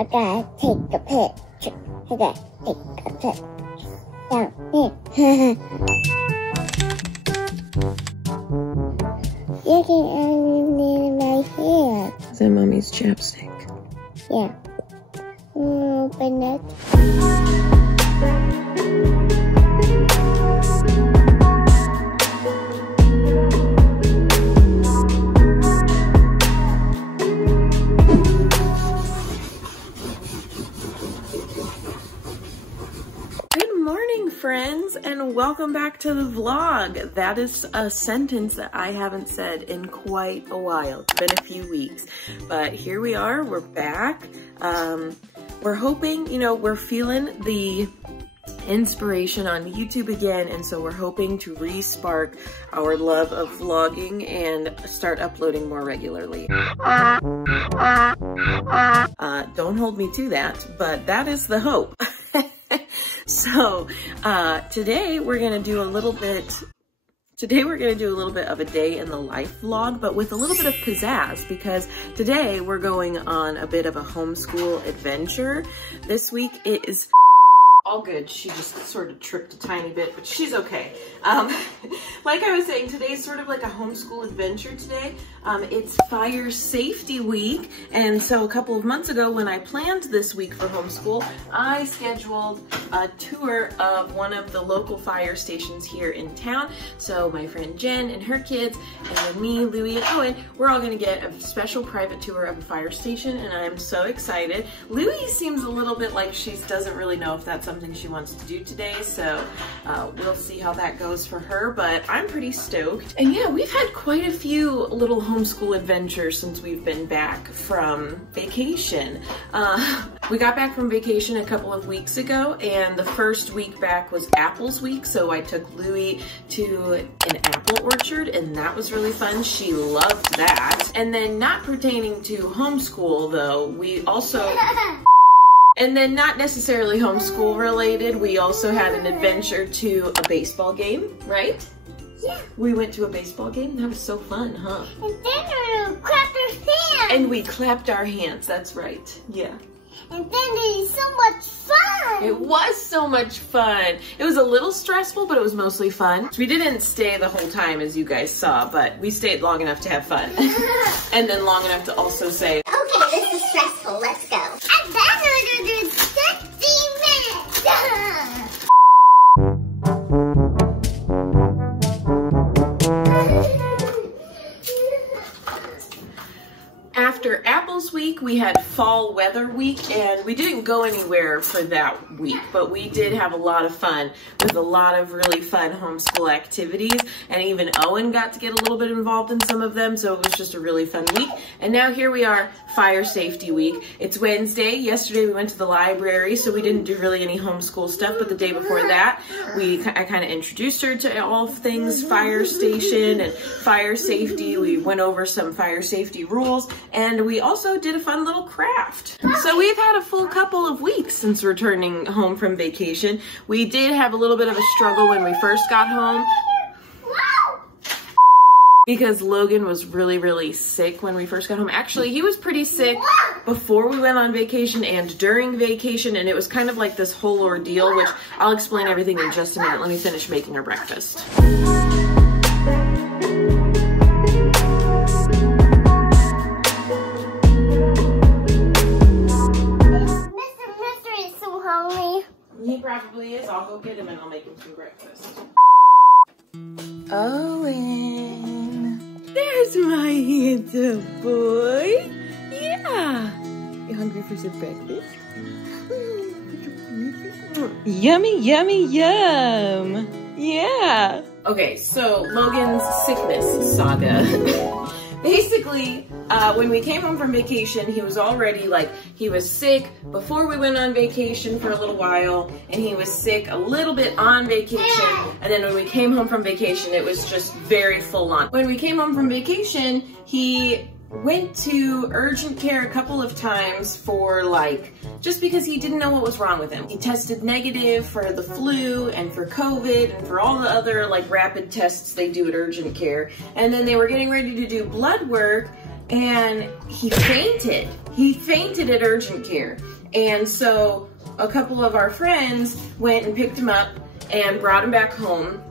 I gotta take a picture. I gotta take a picture. Down here. You can only my hair. Is that Mommy's chapstick? Yeah. Open it. Friends, and welcome back to the vlog. That is a sentence that I haven't said in quite a while. It's been a few weeks, but here we are, we're back. We're hoping, we're feeling the inspiration on YouTube again, and so we're hoping to re-spark our love of vlogging and start uploading more regularly. Don't hold me to that, but that is the hope. So today we're gonna do a little bit of a day in the life vlog, but with a little bit of pizzazz, because today we're going on a bit of a homeschool adventure. This week it is all good. She just sort of tripped a tiny bit, but she's okay. Like I was saying, today's sort of like a homeschool adventure today. It's fire safety week, and so a couple of months ago when I planned this week for homeschool, I scheduled a tour of one of the local fire stations here in town. So my friend Jen and her kids, and then me, Louie, and Owen, we're all gonna get a special private tour of a fire station, and I'm so excited. Louie seems a little bit like she doesn't really know if that's something she wants to do today, so we'll see how that goes for her, but I'm pretty stoked. And yeah, we've had quite a few little homeschool adventures since we've been back from vacation. We got back from vacation a couple of weeks ago, and the first week back was Apples Week, so I took Louie to an apple orchard, and that was really fun. She loved that. And then not pertaining to homeschool though, we also and then not necessarily homeschool related, we also had an adventure to a baseball game, right? Yeah. We went to a baseball game. That was so fun, huh? And then we clapped our hands. And we clapped our hands, that's right. Yeah. And then it was so much fun. It was so much fun. It was a little stressful, but it was mostly fun. We didn't stay the whole time, as you guys saw, but we stayed long enough to have fun. And then long enough to also say, okay, this is stressful, let's go. And then we're gonna do 60 minutes. After Apples Week, we had Fall Weather Week, and we didn't go anywhere for that week, but we did have a lot of fun with a lot of really fun homeschool activities, and even Owen got to get a little bit involved in some of them, so it was just a really fun week. And now here we are, Fire Safety Week. It's Wednesday. Yesterday we went to the library, so we didn't do really any homeschool stuff, but the day before that, I kind of introduced her to all things fire station and fire safety. We went over some fire safety rules, and we also did a fun little craft. So we've had a full couple of weeks since returning home from vacation. We did have a little bit of a struggle when we first got home, because Logan was really, really sick when we first got home. Actually, he was pretty sick before we went on vacation and during vacation, and it was kind of like this whole ordeal, which I'll explain everything in just a minute. Let me finish making her breakfast. He probably is. I'll go get him and I'll make him some breakfast. Owen, there's my handsome boy. Yeah. You hungry for some breakfast? Yummy, yummy, yum. Yeah. Okay, so Logan's sickness saga. Basically, when we came home from vacation, he was already he was sick before we went on vacation for a little while, and he was sick a little bit on vacation, and then when we came home from vacation, it was just very full on. When we came home from vacation, he went to urgent care a couple of times for just because he didn't know what was wrong with him. He tested negative for the flu and for COVID and for all the other rapid tests they do at urgent care. And then they were getting ready to do blood work, and he fainted. He fainted at urgent care. And so a couple of our friends went and picked him up and brought him back home.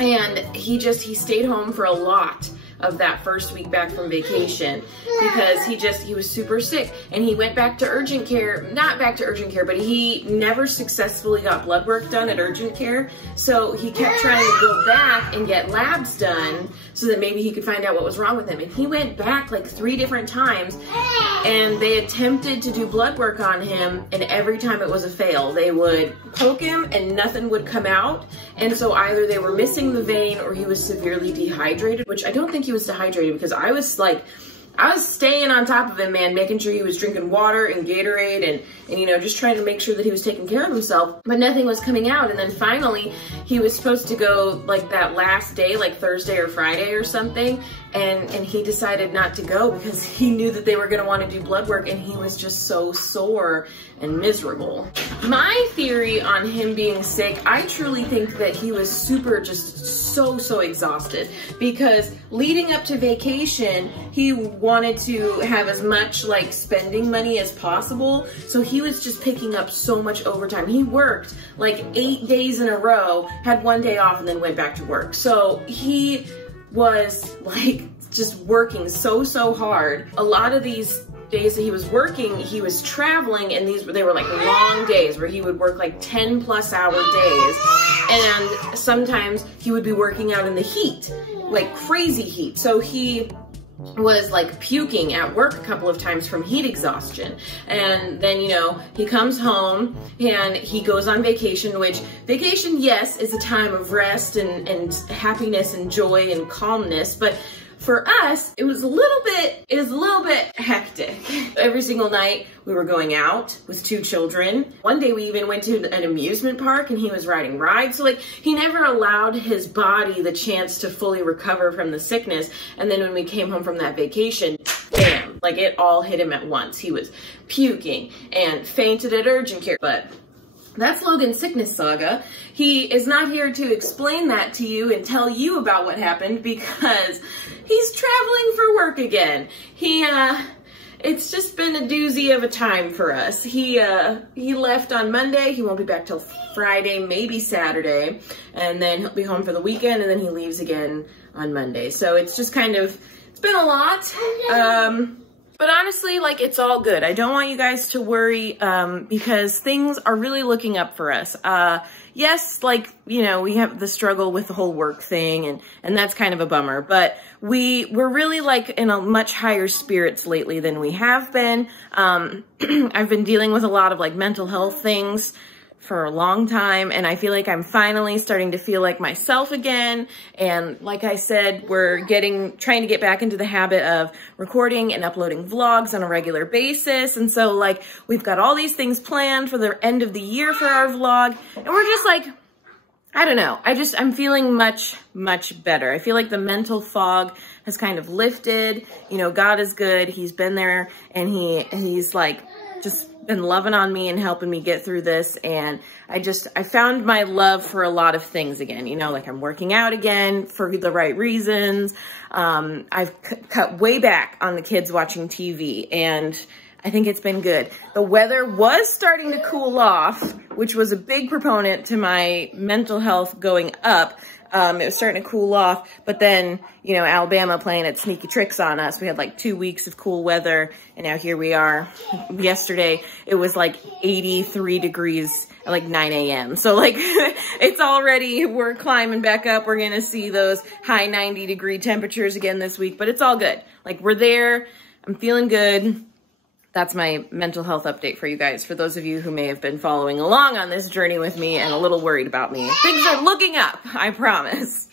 And he stayed home for a lot of that first week back from vacation because he was super sick, and he went back to urgent care, not back to urgent care, but he never successfully got blood work done at urgent care. So he kept trying to go back and get labs done so that maybe he could find out what was wrong with him. And he went back like 3 different times, and they attempted to do blood work on him, and every time it was a fail. They would poke him and nothing would come out. And so either they were missing the vein or he was severely dehydrated, which I don't think he was dehydrated, because I was staying on top of him, man, making sure he was drinking water and Gatorade and you know, just trying to make sure that he was taking care of himself, but nothing was coming out. And then finally he was supposed to go like that last day, like Thursday or Friday or something, and he decided not to go because he knew that they were going to want to do blood work, and he was just so sore and miserable. My theory on him being sick, I truly think that he was just so exhausted, because leading up to vacation, he wanted to have as much like spending money as possible. So he was just picking up so much overtime. He worked like 8 days in a row, had 1 day off, and then went back to work. So he was like just working so hard. A lot of these days that he was working, he was traveling, and they were like long days where he would work like 10+ hour days. And sometimes he would be working out in the heat, like crazy heat. So he was like puking at work a couple of times from heat exhaustion. And then, you know, he comes home and he goes on vacation, which vacation, yes, is a time of rest and happiness and joy and calmness, but for us, it was a little bit hectic. Every single night we were going out with 2 children. One day we even went to an amusement park and he was riding rides. So like, he never allowed his body the chance to fully recover from the sickness. And then when we came home from that vacation, bam, like it all hit him at once. He was puking and fainted at urgent care. But that's Logan's sickness saga. He is not here to explain that to you and tell you about what happened, because he's traveling for work again. It's just been a doozy of a time for us. He left on Monday. He won't be back till Friday, maybe Saturday, and then he'll be home for the weekend, and then he leaves again on Monday. So it's just it's been a lot. But honestly, like, it's all good. I don't want you guys to worry, because things are really looking up for us. Yes, like, you know, we have the struggle with the whole work thing, and that's kind of a bummer, but we're really like in a much higher spirits lately than we have been. I've been dealing with a lot of like mental health things for a long time, and I feel like I'm finally starting to feel like myself again. And like I said, we're trying to get back into the habit of recording and uploading vlogs on a regular basis. And so like, we've got all these things planned for the end of the year for our vlog, and we're just like, I don't know, I'm feeling much better. I feel like the mental fog has kind of lifted. You know, God is good. He's been there, and he's like just been loving on me and helping me get through this. And I found my love for a lot of things again. You know, like I'm working out again for the right reasons. I've cut way back on the kids watching TV, and I think it's been good. The weather was starting to cool off, which was a big proponent to my mental health going up. It was starting to cool off, but then, you know, Alabama playing its sneaky tricks on us. We had like 2 weeks of cool weather, and now here we are. Yesterday, it was like 83 degrees at like 9 a.m. So like, we're climbing back up. We're gonna see those high 90-degree temperatures again this week, but it's all good. Like, we're there. I'm feeling good. That's my mental health update for you guys. For those of you who may have been following along on this journey with me and a little worried about me, things are looking up, I promise.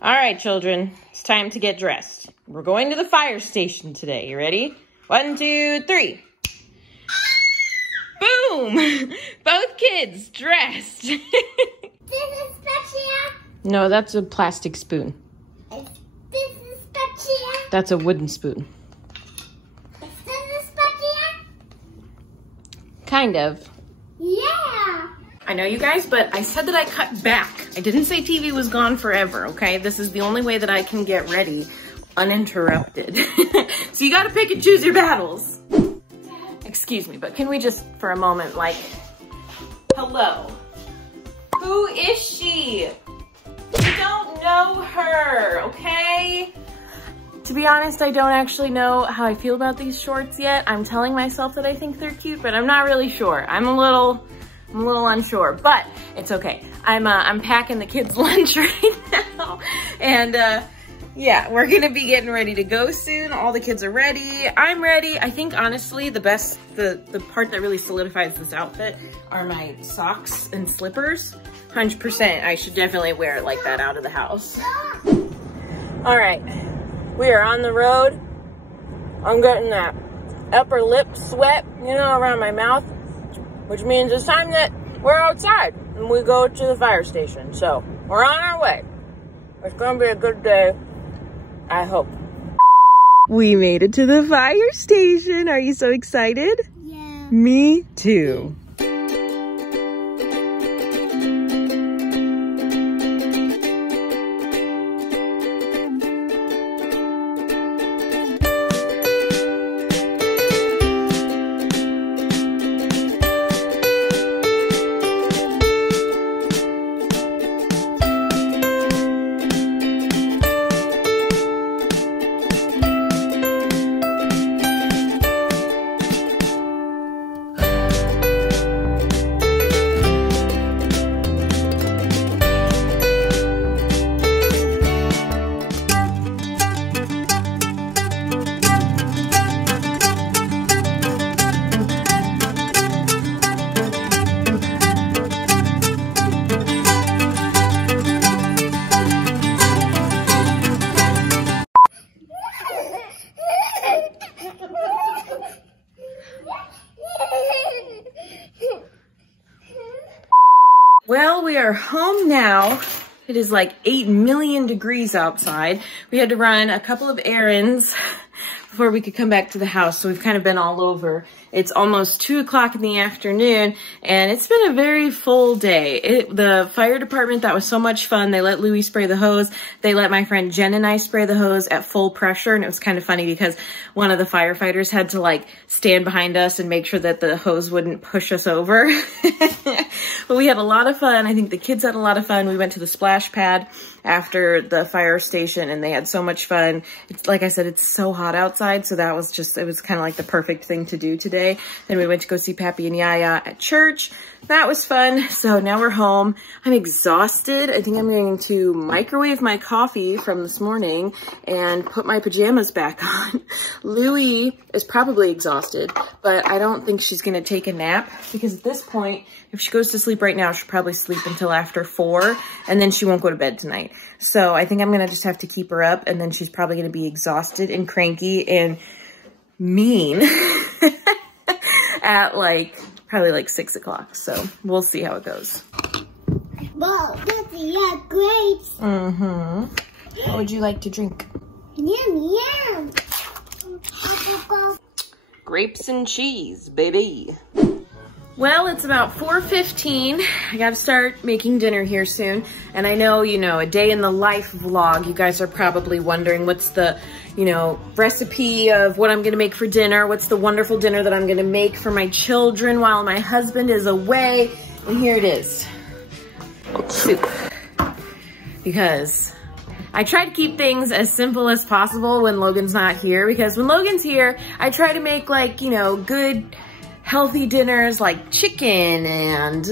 All right, children, it's time to get dressed. We're going to the fire station today. You ready? 1, 2, 3. Boom! Both kids dressed. This is spatula. No, that's a plastic spoon. This is spatula. That's a wooden spoon. This is spatula. Kind of. Yeah. I know, you guys, but I said that I cut back I didn't say TV was gone forever, okay? This is the only way that I can get ready uninterrupted. So you gotta pick and choose your battles. Excuse me, but can we just, for a moment, like, hello? Who is she? You don't know her, okay? To be honest, I don't actually know how I feel about these shorts yet. I'm telling myself that I think they're cute, but I'm not really sure. I'm a little unsure, but it's okay. I'm packing the kids' lunch right now, and yeah, we're gonna be getting ready to go soon. All the kids are ready. I'm ready. I think honestly, the part that really solidifies this outfit are my socks and slippers. 100%, I should definitely wear it like that out of the house. All right, we are on the road. I'm getting that upper lip sweat, you know, around my mouth, which means it's time that we're outside and we go to the fire station. So we're on our way. It's gonna be a good day, I hope. We made it to the fire station. Are you so excited? Yeah. Me too. Well, we are home now. It is like 8 million degrees outside. We had to run a couple of errands before we could come back to the house, so we've kind of been all over. It's almost 2 o'clock in the afternoon, and it's been a very full day. The fire department, that was so much fun. They let Louie spray the hose. They let my friend Jen and I spray the hose at full pressure, and it was kind of funny because one of the firefighters had to like stand behind us and make sure that the hose wouldn't push us over. But we had a lot of fun. I think the kids had a lot of fun. We went to the splash pad after the fire station, and they had so much fun. It's like I said, it's so hot outside, so that was just, it was kind of like the perfect thing to do today. Then we went to go see Pappy and Yaya at church. That was fun. So now we're home. I'm exhausted. I think I'm going to microwave my coffee from this morning and put my pajamas back on. Louie is probably exhausted, but I don't think she's going to take a nap because at this point, if she goes to sleep right now, she'll probably sleep until after 4, and then she won't go to bed tonight. So I think I'm going to just have to keep her up, and then she's probably going to be exhausted and cranky and mean at like, probably like 6 o'clock. So we'll see how it goes. Wow, that's great. Mm-hmm. What would you like to drink? Yum, yum. Grapes and cheese, baby. Well, it's about 4:15. I gotta start making dinner here soon. And I know, you know, a day in the life vlog, you guys are probably wondering what's the, you know, recipe of what I'm gonna make for dinner. What's the wonderful dinner that I'm gonna make for my children while my husband is away. And here it is. Soup. Because I try to keep things as simple as possible when Logan's not here. Because when Logan's here, I try to make like, you know, good, healthy dinners like chicken and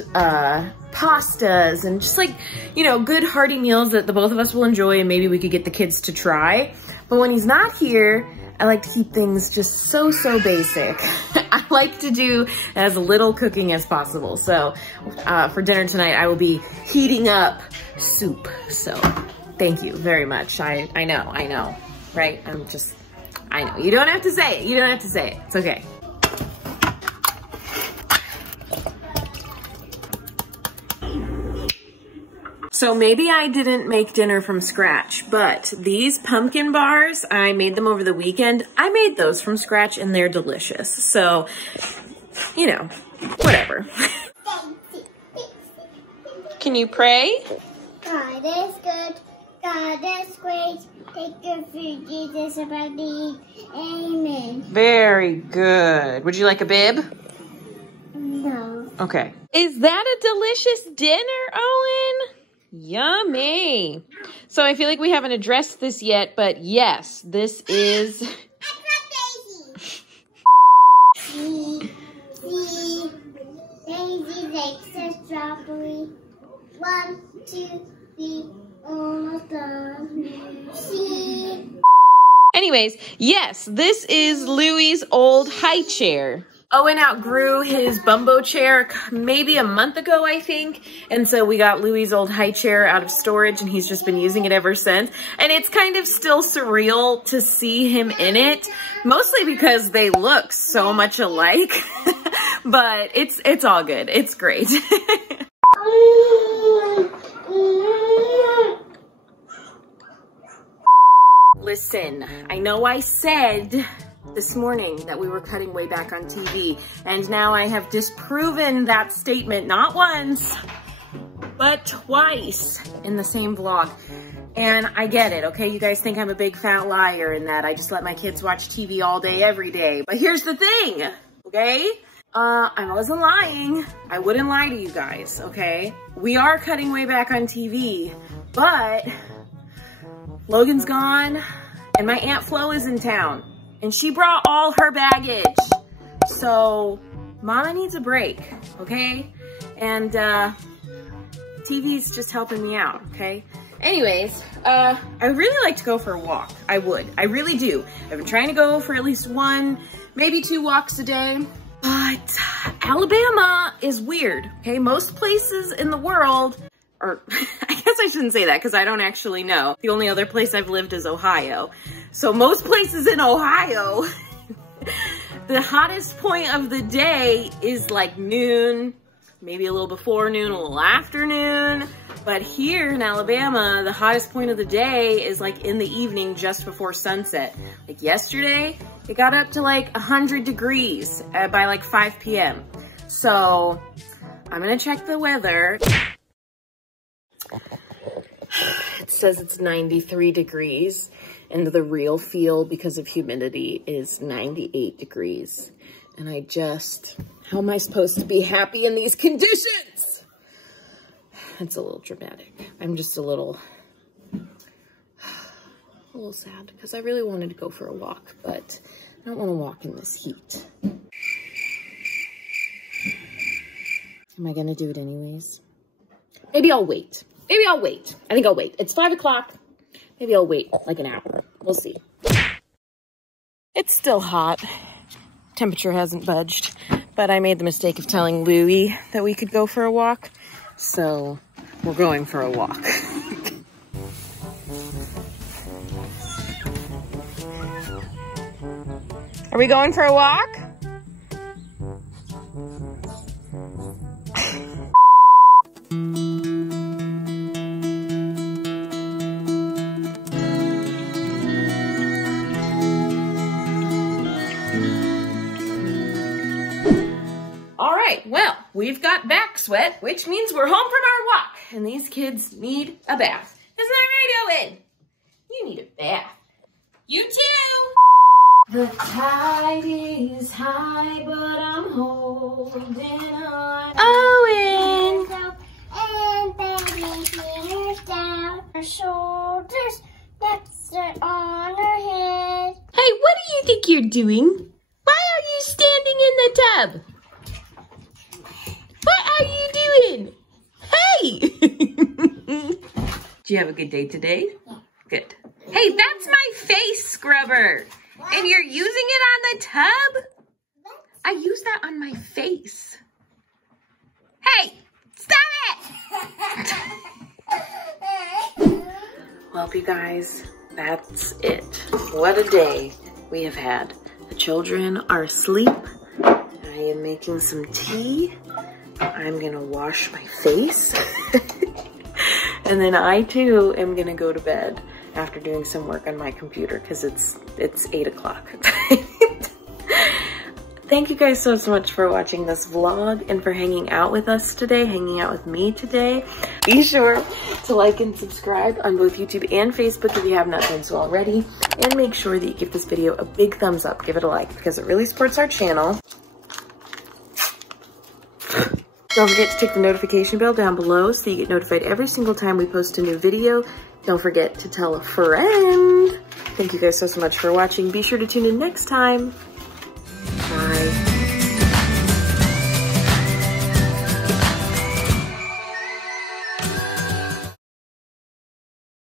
pastas and just like, you know, good hearty meals that the both of us will enjoy and maybe we could get the kids to try. But when he's not here, I like to keep things just so basic. I like to do as little cooking as possible. So for dinner tonight, I will be heating up soup. So thank you very much. I know, right? I know. You don't have to say it. You don't have to say it. It's okay. So maybe I didn't make dinner from scratch, but these pumpkin bars, I made them over the weekend. I made those from scratch and they're delicious. So, you know, whatever. Can you pray? God is good. God is great. Take your food, Jesus, about to eat. Amen. Very good. Would you like a bib? No. Okay. Is that a delicious dinner, Owen? Yummy. So I feel like we haven't addressed this yet, but yes, this is... Daisy likes the strawberry. 1, 2, 3, almost done. See. Anyways, yes, this is Louie's old high chair. Owen outgrew his bumbo chair maybe a month ago, I think. And so we got Louie's old high chair out of storage and he's just been using it ever since. And it's kind of still surreal to see him in it, mostly because they look so much alike. But it's all good. It's great. Listen, I know I said this morning that we were cutting way back on TV, and now I have disproven that statement not once, but twice in the same vlog. And I get it, okay? You guys think I'm a big fat liar in that I just let my kids watch TV all day, every day. But here's the thing, okay? I wasn't lying. I wouldn't lie to you guys, okay? We are cutting way back on TV, but Logan's gone and my Aunt Flo is in town and she brought all her baggage. So Mama needs a break, okay? And TV's just helping me out, okay? Anyways, I really like to go for a walk. I really do. I've been trying to go for at least 1, maybe 2 walks a day. But Alabama is weird, okay? Most places in the world, or I guess I shouldn't say that because I don't actually know. The only other place I've lived is Ohio. So most places in Ohio, the hottest point of the day is like noon, maybe a little before noon, a little after noon. But here in Alabama, the hottest point of the day is like in the evening just before sunset. Like yesterday, it got up to like 100 degrees by like 5 p.m. So I'm gonna check the weather. It says it's 93 degrees and the real feel because of humidity is 98 degrees. And how am I supposed to be happy in these conditions? It's a little dramatic. I'm just a little sad because I really wanted to go for a walk, but I don't want to walk in this heat. Am I gonna do it anyways? Maybe I'll wait. Maybe I'll wait. I think I'll wait. It's 5 o'clock. Maybe I'll wait like an hour. We'll see. It's still hot. Temperature hasn't budged, but I made the mistake of telling Louie that we could go for a walk. So we're going for a walk. Are we going for a walk? All right, well, we've got back sweat, which means we're home from our walk, and these kids need a bath. Isn't that right, Owen? You need a bath. You too! The tide is high, but I'm holding on. Owen! And baby fingers down her shoulders, next on her head. Hey, what do you think you're doing? Why are you standing in the tub? What are you doing? Hey! Did you have a good day today? Yeah. Good. Hey, that's my face scrubber. What? And you're using it on the tub? I use that on my face. Hey, stop it! Well, you guys, that's it. What a day we have had. The children are asleep. I am making some tea. I'm gonna wash my face. And then I too am gonna go to bed after doing some work on my computer because it's 8 o'clock. thank you guys so much for watching this vlog and for hanging out with us today, hanging out with me today. Be sure to like and subscribe on both YouTube and Facebook if you have not done so already. And make sure that you give this video a big thumbs up, give it a like, because it really supports our channel. Don't forget to click the notification bell down below so you get notified every single time we post a new video. Don't forget to tell a friend. Thank you guys so much for watching. Be sure to tune in next time.